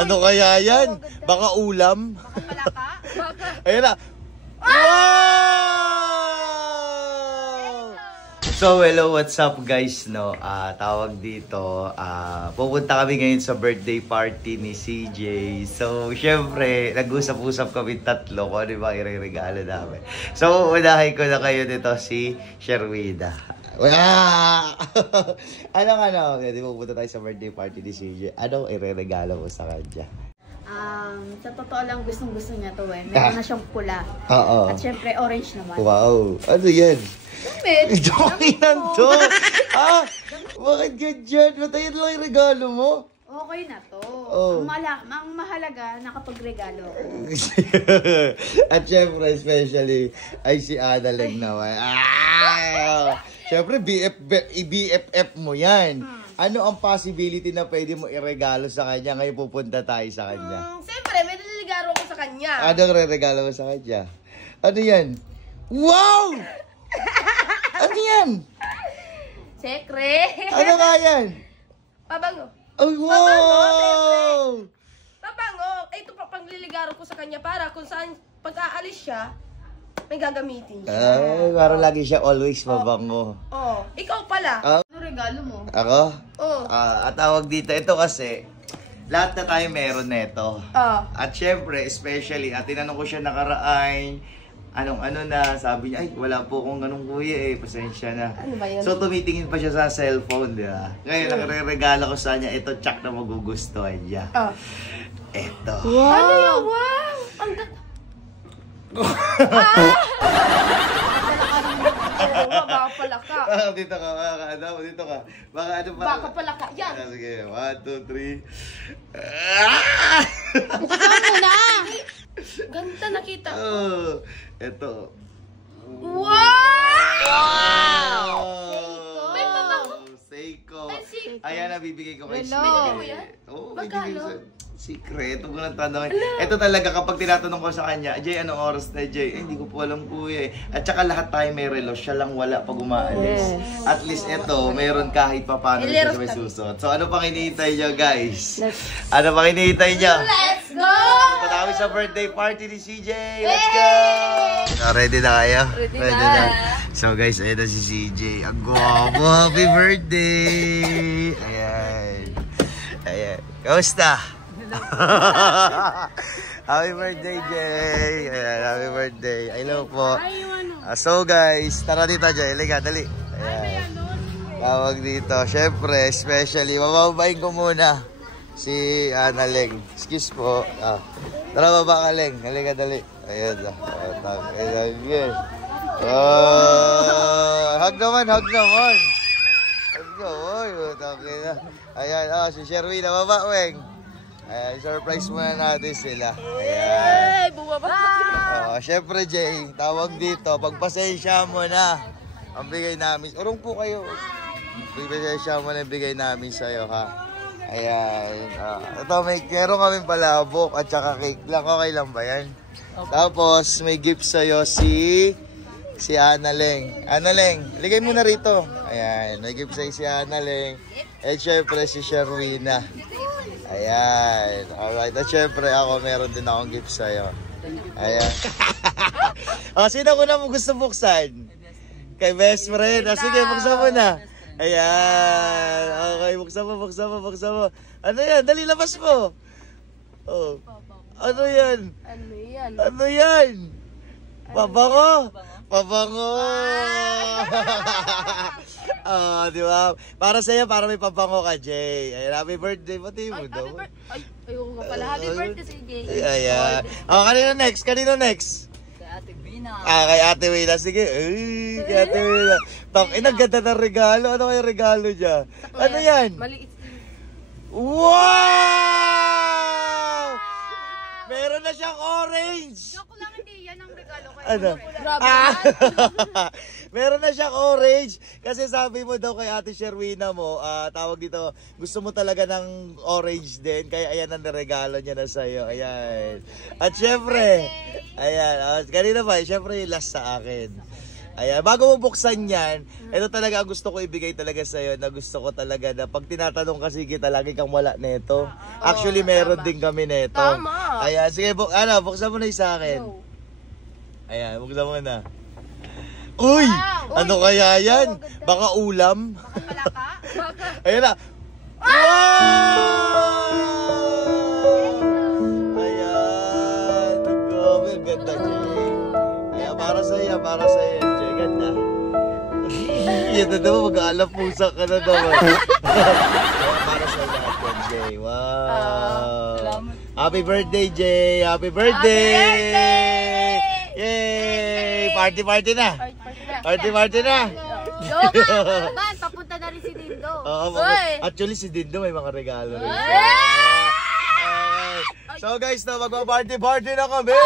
Ano kaya yan? Baka ulam? Baka malaka? Ayun na. Wow! So, hello, what's up guys, no? Tawag dito, pupunta kami ngayon sa birthday party ni CJ. So, syempre, nag-usap-usap kami tatlo kung ano ba ireregalo namin. So, unahin ko na kayo dito si Sherwina. Ano, di pupunta tayo sa birthday party ni CJ. Ano ireregalo mo sa kanya? Sa totoo lang, gustong-gusto niya to eh. Meron na siyang pula. Oo. At syempre, orange naman. Wow. Ano yan? Damit! Joking lang to! Bakit ganyan? Ba't ayun lang yung regalo mo? Okay na to. Oh. Ang mahalaga, nakapagregalo ko. At syempre, especially, ay si Annaleng naman. Syempre, BFF mo yan. Ano ang possibility na pwede mo iregalo sa kanya ngayon pupunta tayo sa kanya? Siyempre, may niligaro ko sa kanya. Anong re-regalo mo sa kanya? Ano yan? Wow! Ano yan? Sekre. Ano nga yan? Pabango. Oh, wow! Pabango. Ito pa pangliligaro ko sa kanya para kung saan pag-aalis siya, may gagamitin siya. Ay, parang lagi siya always mabango. Oh, ikaw pala. Ano regalo mo? Ako? Oh. At tawag dito, ito kasi, lahat na tayo meron neto. Oh. At syempre, especially, tinanong ko siya nakaraan, ano na, sabi niya, ay, wala po akong ganong kuya pasensya na. Ano ba yun? So, tumitingin pa siya sa cellphone, di ba? Ngayon, nagre-regalo ko sa kanya, ito, tsak na magugustuhan niya. Oh. Ito. Wow. Ano yung wow? Ang ganda. Baka pala ka. Dito ka, dito ka. Baka ano pa? Baka pala ka. Yan. Sige, 1, 2, 3. Buksan mo na! Ganda nakita. Oh, ito. Wow! May pabango. Seiko. Ayan, nabibigay ko kay Hello. Bigay mo yan? Oo, Magkano? Secret. Huwag ko nang tanongin. Ito talaga kapag tinatanong ko sa kanya, Jay, anong oras na, Jay? Hindi ko po alam kuya At saka lahat tayo may relo. Siya lang wala pag umaalis. At least ito, meron kahit pa paano ito may susot. So ano pang hinihintay nyo, guys? Ano pang hinihintay nyo? Let's go! Punta na kami sa birthday party ni CJ. Let's go! So, ready na kayo? Ready na. So guys, ayun na si CJ. Ang gwapo. Happy birthday! Ayan. Ayan. Kamusta? Happy birthday, Jay! Ayan, happy birthday. I love po. So guys, tara dito, Jay. Liga, dali. Ayan. Tawag dito. Syempre, especially, mababain ko muna si Annaleng. Excuse po. Tara, baba ka, Leng. Halika, dali. Ayan. Ayan. Hug naman, hug naman. Hug naman. Okay na. Ayan, si Sherwina, baba, Weng. Ayan, surprise muna natin sila. Ayan. Syempre, Jay, tawag dito. Pagpasensya mo na. Ang bigay namin. Urong po kayo. Pagpasensya mo na bigay namin sa'yo, ha? Ayan. Ito, meron kami palabok at saka cake lang. Okay lang ba yan? Tapos, may gift sa'yo si Annaleng. Annaleng, ligay mo na rito. Ayan, may gift sa'yo si Annaleng. At syempre, si Sherwina. Ayan. Alright. At syempre, ako meron din akong gift sa'yo. Ayan. Sino ko na mo gusto buksan? Kay best friend. Sige, buksan mo na. Ayan. Okay, buksan mo. Ano yan? Dali, labas mo. Oh. Ano yan? Ano yan? Pabango? Di ba? Para sa'yo, para may pabango ka, Jay. Ayan, happy birthday. Pati mo daw. Ay, ayoko nga pala. Happy birthday si Jay. Ayan. Kanino next? Kay Ate Vina. Kay Ate Vina. Sige. Ay, kay Ate Vina. Ang ganda ng regalo. Ano kaya regalo niya? Ano yan? Maliit. Wow! Meron na siyang orange. Joke lang, hindi yan ang regalo ko. Ano? Meron na siyang orange. Kasi sabi mo daw kay Ate Sherwina mo, tawag dito, gusto mo talaga ng orange din. Kaya ayan ang regalo niya na sa'yo. Ayan. At syempre, ayan. Kanina ba? Syempre yung last sa akin. Ayan, bago mo buksan yan, ito talaga ang gusto ko ibigay talaga sa'yo, na gusto ko talaga na pag tinatanong kasi kita, lagi kang wala neto. Actually, meron din kami neto. Tama. Ayan, sige, buksan mo na yung sa akin. Ayan, buksan mo na. Uy! Ano kaya yan? Baka ulam? Baka malaka? Ayan na. Wow! Ayan. Grabe, ganda, Jay. Ayan, para sa'yo, Jay. Ganda. Yan na naman, mag-aalapusa ka na naman. Para sa lahat yan, Jay. Wow. Happy birthday, Jay. Happy birthday! Yay! Party na. Party na. Man, papunta na rin si Dindo. Oo, actually si Dindo may mga regalo rin. So guys, magpa-party na kami!